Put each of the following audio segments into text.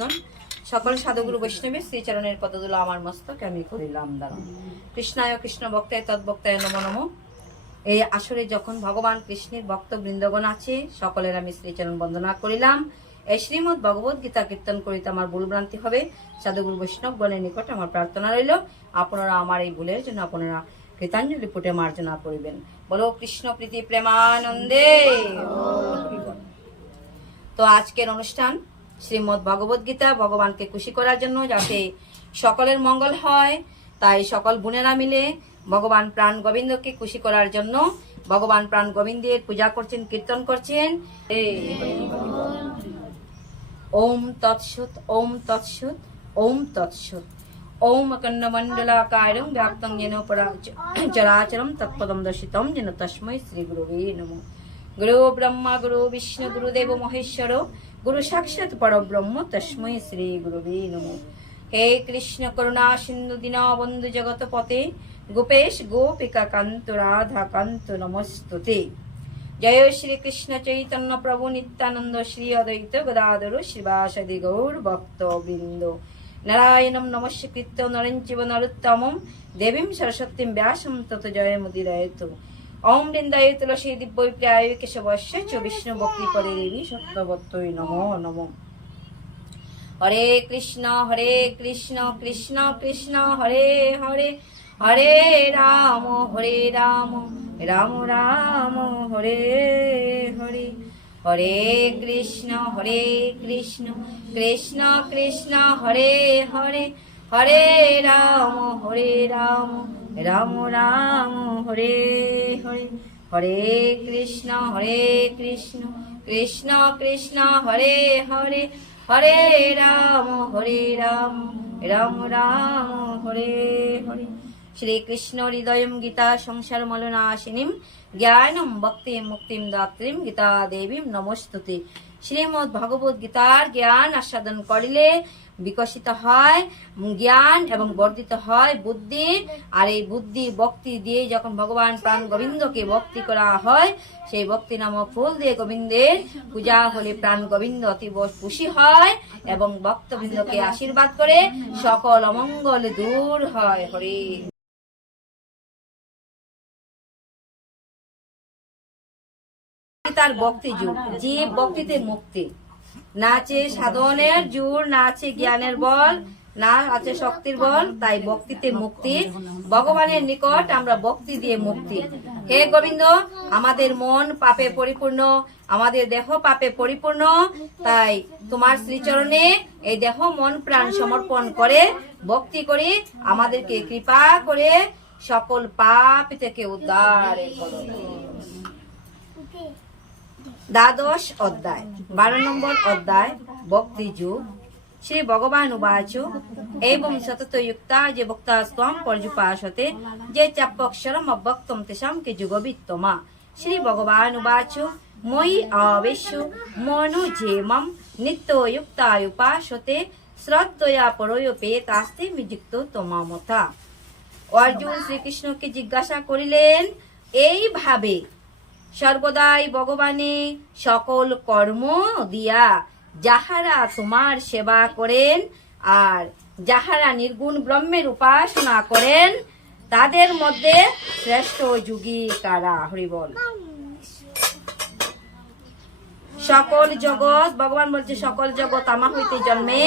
বন্দন। সকল সাধুগুরু বৈষ্ণবের শ্রীচরণের পদধূলি আমার মস্তকে আমি করিলাম দান। কৃষ্ণায় কৃষ্ণ ভক্তায় তদ্ভক্তায় নমো নমঃ। এই আসরে যখন ভগবান কৃষ্ণের ভক্ত বৃন্দগণ আছে, সকলের আমি শ্রীচরণ বন্দনা করিলাম। এই শ্রীমদ্ ভগবত গীতা কীর্তন করিতে আমার ভুল ভ্রান্তি হবে, সাধুগুরু বৈষ্ণব গণের নিকট আমার প্রার্থনা রইল, আপনারা আমার এই ভুলের জন্য আপনারা কৃতাঞ্জলি পুটে মার্জনা করিবেন। বলো কৃষ্ণ প্রীতি প্রেমানন্দে। তো আজকের অনুষ্ঠান শ্রীমদ্ ভগবত গীতা ভগবানকে খুশি করার জন্য, যাতে সকলের মঙ্গল হয়, তাই সকল বোনেরা মিলে ভগবান প্রাণ গোবিন্দকে খুশি করার জন্য ভগবান প্রাণ গোবিন্দের পূজা করছেন, কীর্তন করছেন। ওম তৎসৎ, ওম তৎসৎ, ওম তৎসৎ। ওম অখণ্ডমণ্ডলাকারং ব্যাপ্তং যেন চরাচরম তৎপদম দর্শিতম যেন তস্मै শ্রী গুরুবে নমঃ। গুরু ব্রহ্মা গুরু বিষ্ণু গুরুদেব মহেশ্বর গুরু সাক্ষাৎ পরব্রহ্ম তস্मै শ্রী গুরুবে নমঃ। হে কৃষ্ণ করুণা সিন্ধু দীনবন্ধু জগৎপতে গোপেশ গোপিকা কান্ত রাধা কান্ত নমস্তুতে। জয় শ্রী কৃষ্ণ চৈতন্য প্রভু নিত্যানন্দ শ্রী অদ্বৈত গদাধর শ্রীবাসাদি গৌর ভক্ত বৃন্দ। নারায়ণম নমস্কৃত্য নরং চৈব নরোত্তমম দেবীম সরস্বতীম ব্যাসম তত জয় মুদিরয়তু। ওম বৃন্দায় তুলসী দিব্যৈ প্রিয়ায় কেশবস্য চ বিষ্ণু ভক্তি পদে দেবী সত্যবত্তৈ নমো নমঃ। হরে কৃষ্ণ কৃষ্ণ কৃষ্ণ হরে হরে, হরে রাম রাম রাম হরে হরে। হরে কৃষ্ণ কৃষ্ণ কৃষ্ণ হরে হরে, হরে রাম রাম রাম হরে হরে। হরে কৃষ্ণ কৃষ্ণ কৃষ্ণ হরে হরে, হরে রাম রাম রাম হরে হরে। শ্রীকৃষ্ণ হৃদয়ম গীতা সংসার মলনাশিনীম জ্ঞানম ভক্তি মুক্তিম দাত্রীম গীতা দেবীম নমস্তুতে। শ্রীমদ্ ভগবত গীতার জ্ঞান আস্বাদন করিলে বিকশিত হয় জ্ঞান এবং বর্ধিত হয় বুদ্ধি। আর এই বুদ্ধি ভক্তি দিয়ে যখন ভগবান প্রাণ গোবিন্দকে ভক্তি করা হয়, সেই ভক্তি নামক ফুল দিয়ে গোবিন্দের পূজা হলে প্রাণ গোবিন্দ অতীব খুশি হয় এবং ভক্তবৃন্দকে আশীর্বাদ করে সকল অমঙ্গল দূর হয়। হরে তার ভক্তি যুগ, যে ভক্তিতে মুক্তি, না আছে সাধনের জোর, না আছে জ্ঞানের বল, না আছে শক্তির বল, তাই ভক্তিতে মুক্তি। ভগবানের নিকট আমরা ভক্তি দিয়ে মুক্তি। হে গোবিন্দ, আমাদের মন পাপে পরিপূর্ণ, আমাদের দেহ পাপে পরিপূর্ণ, তাই তোমার শ্রীচরণে এই দেহ মন প্রাণ সমর্পণ করে ভক্তি করি। আমাদেরকে কৃপা করে সকল পাপ থেকে উদ্ধার করো। দ্বাদশ অধ্যায় 12 নম্বর অধ্যায় ভক্তি যুগ। শ্রী ভগবান উবাচ এবং সতত যুক্তা যে ভক্তা স্ত্বম পর্যুপাসতে যে চাপ্যক্ষরম অব্যক্তম তেষাং কে যুগবিত্তমা। শ্রী ভগবান উবাচ মই আবেশ্য মনো যেমম নিত্য যুক্তায়ুপাসতে শ্রদ্ধয়া পরয়োপে তাস্তে নিযুক্ত তোমামতা। অর্জুন শ্রীকৃষ্ণকে জিজ্ঞাসা করিলেন, এইভাবে সর্বদাই ভগবানে সকল কর্ম দিয়া যাহারা তোমার সেবা করেন আর যাহারা নির্গুণ ব্রহ্মের উপাসনা করেন, তাদের মধ্যে শ্রেষ্ঠ যোগী কারা? হরি বল। সকল জগৎ, ভগবান বলছে সকল জগৎ আমার হইতে জন্মে,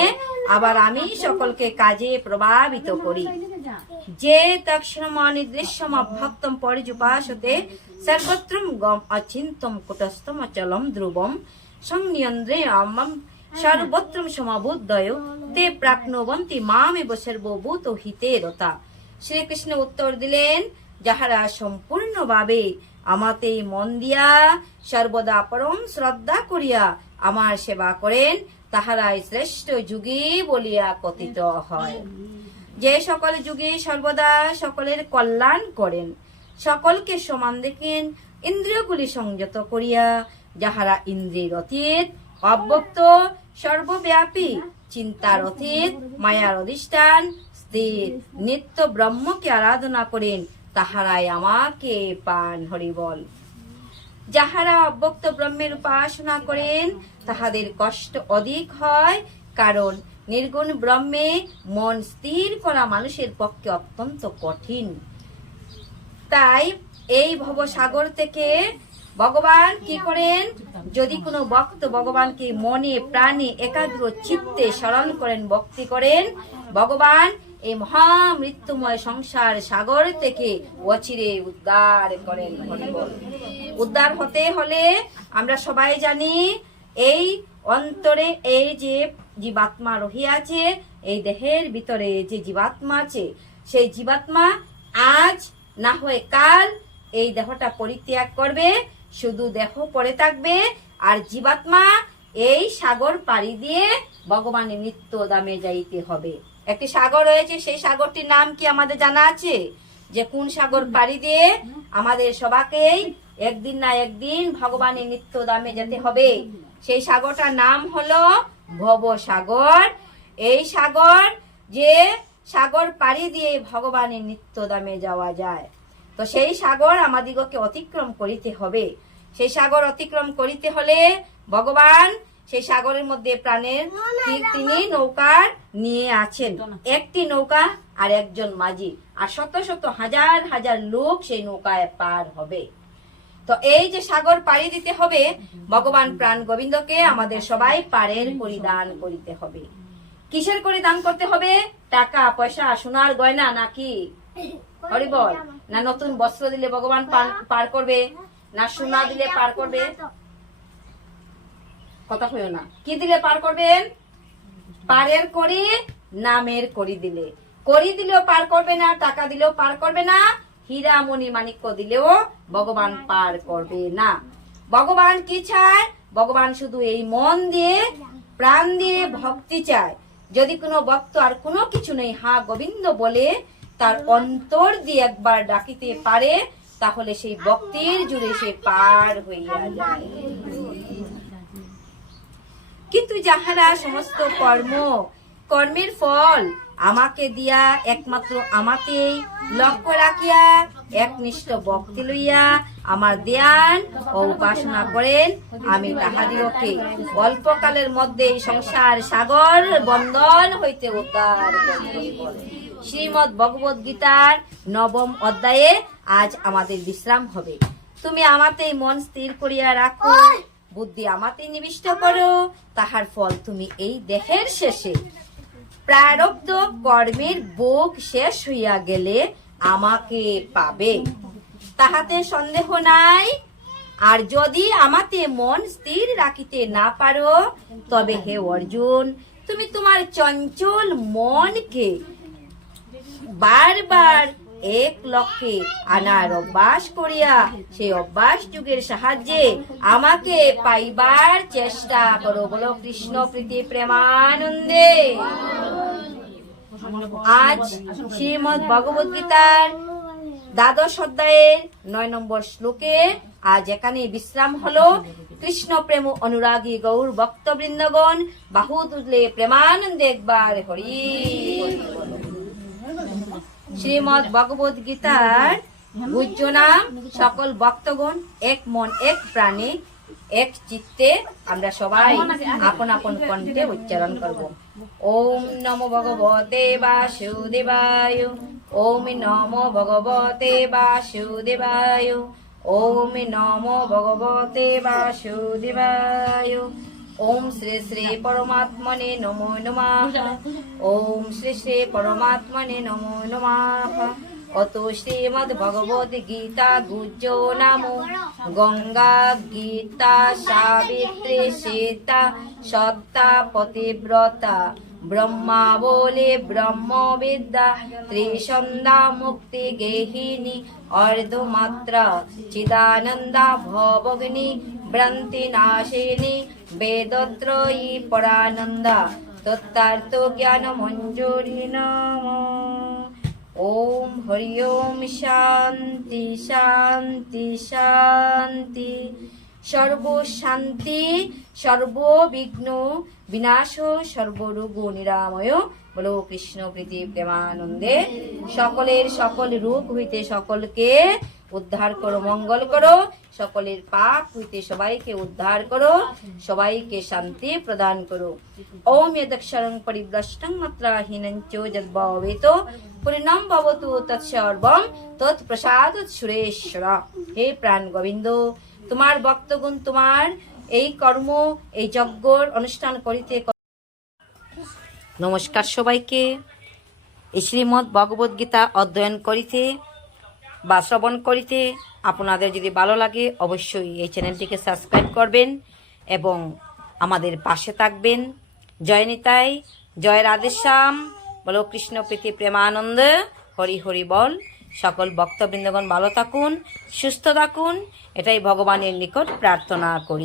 আবার আমি সকলকে কাজে প্রভাবিত করি। যে তৎক্ষণম অনির্দিষ্টম অভক্তম পর্যুপাসতে সর্বত্রম গম অচিন্তম কুটস্থম অচলম ধ্রুবম সংনিয়ন্দ্রিয়মম সর্বত্রম সমবুদ্ধয় তে প্রাপ্নুবন্তি মামেব সর্বভূত হিতে রতা। শ্রীকৃষ্ণ উত্তর দিলেন, যাহারা সম্পূর্ণভাবে আমাতে মন দিয়া সর্বদা পরম শ্রদ্ধা করিয়া আমার সেবা করেন, তাহারাই শ্রেষ্ঠ যোগী বলিয়া কথিত হয়। যে সকল যুগে সর্বদা সকলের কল্যাণ করেন, সকলকে সমান দেখেন, ইন্দ্রিয়গুলি সংযত করিয়া, যাহারা ইন্দ্রিয়ের অতীত, অব্যক্ত, সর্বব্যাপী, চিন্তার অতীত, মায়ার অধিষ্ঠান, স্থির, নিত্য ব্রহ্মকে আরাধনা করেন, তাহারাই আমাকে পান। হরি বল। যাহারা অব্যক্ত ব্রহ্মের উপাসনা করেন, তাহাদের কষ্ট অধিক হয়, কারণ নির্গুণ ব্রহ্মে মন স্থির করা মানুষের পক্ষে অত্যন্ত কঠিন। তাই এই ভবসাগর থেকে ভগবান কি করেন, যদি কোনো ভক্ত ভগবানকে মনে প্রাণে একাগ্র চিত্তে স্মরণ করেন, ভক্তি করেন, ভগবান এই মহামৃত্যুময় সংসার সাগর থেকে অচিরে উদ্ধার করেন। উদ্ধার হতে হলে আমরা সবাই জানি এই অন্তরে এই যে জীবাত্মা রহিয়াছে, এই দেহের ভিতরে যে জীবাত্মা আছে, সেই জীবাত্মা আজ না হয় কাল এই দেহটা পরিত্যাগ করবে, শুধু দেহ পড়ে থাকবে, আর জীবাত্মা এই সাগর পাড়ি দিয়ে ভগবানের নিত্য ধামে যাইতে হবে। একটি সাগর রয়েছে, সেই সাগরটির নাম কি আমাদের জানা আছে? যে কোন সাগর পাড়ি দিয়ে আমাদের সবাইকেই একদিন না একদিন ভগবানের নিত্য ধামে যেতে হবে। সেই সাগরটার নাম হলো ভবসাগর। এই সাগর, যে সাগর পাড়ি দিয়ে ভগবানের নিত্য ধামে যাওয়া যায়, তো সেই সাগর আমাদিগকে অতিক্রম করিতে হবে। সেই সাগর অতিক্রম করিতে হলে ভগবান সেই সাগরের মধ্যে প্রাণের তিনি নৌকা নিয়ে আছেন, একটি নৌকা আর একজন মাঝি, আর শত শত হাজার হাজার লোক সেই নৌকায় পার হবে। তো এই যে সাগর পাড়ি দিতে হবে, ভগবান প্রাণ গোবিন্দকে আমাদের সবাই পারের পরিধান করিতে হবে। কিসের করে দান করতে হবে? টাকা পয়সা, সোনার গয়না, নাকি হরি বল, না নতুন বস্ত্র দিলে ভগবান পার করবে, না সোনা দিলে পার করবে? কথা হইও না, কি দিলে পার করবেন? পারের করি, নামের করি দিলে, করি দিলেও পার করবে না, টাকা দিলেও পার করবে না, হীরা মণি মাণিক্য দিলেও ভগবান পার করবে না। ভগবান কি চায়? ভগবান শুধু এই মন দিয়ে প্রাণ দিয়ে ভক্তি চায়। যদি কোনো ভক্ত আর কোনো কিছু নেই, হা গোবিন্দ বলে তার অন্তর দিয়ে একবার ডাকিতে পারে, তাহলে সেই ভক্তির জুড়ে সে পার হইয়া যায়। কিন্তু যাহারা সমস্ত কর্মের ফল আমাকে দিয়া একমাত্র আমাকেই লক্ষ্য রাখিয়া একনিষ্ঠ ভক্তি লইয়া আমার ধ্যান ও উপাসনা করেন, আমি তাহাদিগকে অল্পকালের মধ্যে সংসার সাগর বন্ধন হইতে উদ্ধার করিব। শ্রীমদ্ ভগবদ গীতার 9ম অধ্যায়ে আজ আমাদের বিশ্রাম হবে। তুমি আমাতেই মন স্থির করিয়া রাখো, বুদ্ধি আমাতেই নিবিষ্ট করো, তাহার ফল তুমি এই দেহের শেষে প্রারব্ধ কর্মের ভোগ শেষ হইয়া গেলে আমাকে পাবে, তাহাতে সন্দেহ নাই। আর যদি আমাতে মন স্থির রাখিতে না পারো, তবে হে অর্জুন, তুমি তোমার চঞ্চল মনকে বারবার এক লক্ষ্যে আনার অভ্যাস করিয়া সেই অভ্যাস যুগের সাহায্যে আমাকে পাইবার চেষ্টা করো। বলো কৃষ্ণ প্রীতি প্রেমানন্দে। আজ শ্রীমদ্ ভগবদ গীতার 12 অধ্যায়ের 9 নম্বর শ্লোকে আজ এখানে বিশ্রাম হলো। কৃষ্ণ প্রেম অনুরাগী গৌর ভক্তবৃন্দগণ বাহু তুলে প্রেমানন্দে একবার হরি। শ্রীমদ্ ভগবদ গীতার পূজ্য নাম সকল ভক্তগণ এক মন এক প্রাণে এক চিত্তে আমরা সবাই আপন আপন কণ্ঠে উচ্চারণ করব। ওম নমো ভগবতে বাসুদেবায়, ওম নমো ভগবতে বাসুদেবায়, ওম নমো ভগবতে বাসুদেবায়। ओम श्री श्री परमात्मने नमो नमः। ओम श्री श्री परमात्मने नमो नमः। अतो श्रीमद् भगवद गीता गुज्जो नामो गंगा गीता सावित्री सीता सत्ता पतिव्रता ब्रह्मा बोले ब्रह्म विद्या त्रिसंध्या मुक्ति गेहिनी अर्धमात्रा चिदानंदा भवग्नि भ्रांति नाशिनी वेदत्रयी परानंदा तत्तार्थ ज्ञान मंजूरी नम। ओम हरि ओम शांति शांति शांति। सर्व शांति सर्व विघ्न विनाश सर्व रोग निरामय। বলো কৃষ্ণ প্রীতি প্রেমানন্দে। সকলের সকল রোগ হইতে সকলকে উদ্ধার করো, মঙ্গল করো, সকলের পাপ হইতে সবাইকে উদ্ধার করো, সবাইকে শান্তি প্রদান করো। ওম যদক্ষরং পরিভ্রষ্টং মাত্রাহীনং চ যদ্ভবেত পরিণাম ভবতু তৎসর্বং তৎপ্রসাদ সুরেশ্বর। হে প্রাণ গোবিন্দ, তোমার ভক্তগণ তোমার এই কর্ম, এই যজ্ঞর অনুষ্ঠান করিতে। নমস্কার সবাইকে। এই শ্রীমদ্ ভগবদ গীতা অধ্যয়ন করিতে বা শ্রবণ করিতে আপনাদের যদি ভালো লাগে অবশ্যই এই চ্যানেলটিকে সাবস্ক্রাইব করবেন এবং আমাদের পাশে থাকবেন। জয় নিতাই, জয় রাধেশ্যাম, বলো কৃষ্ণ প্রীতি প্রেমানন্দ, হরি হরি বল। সকল ভক্তবৃন্দগণ ভালো থাকুন, সুস্থ থাকুন, এটাই ভগবানের নিকট প্রার্থনা করি।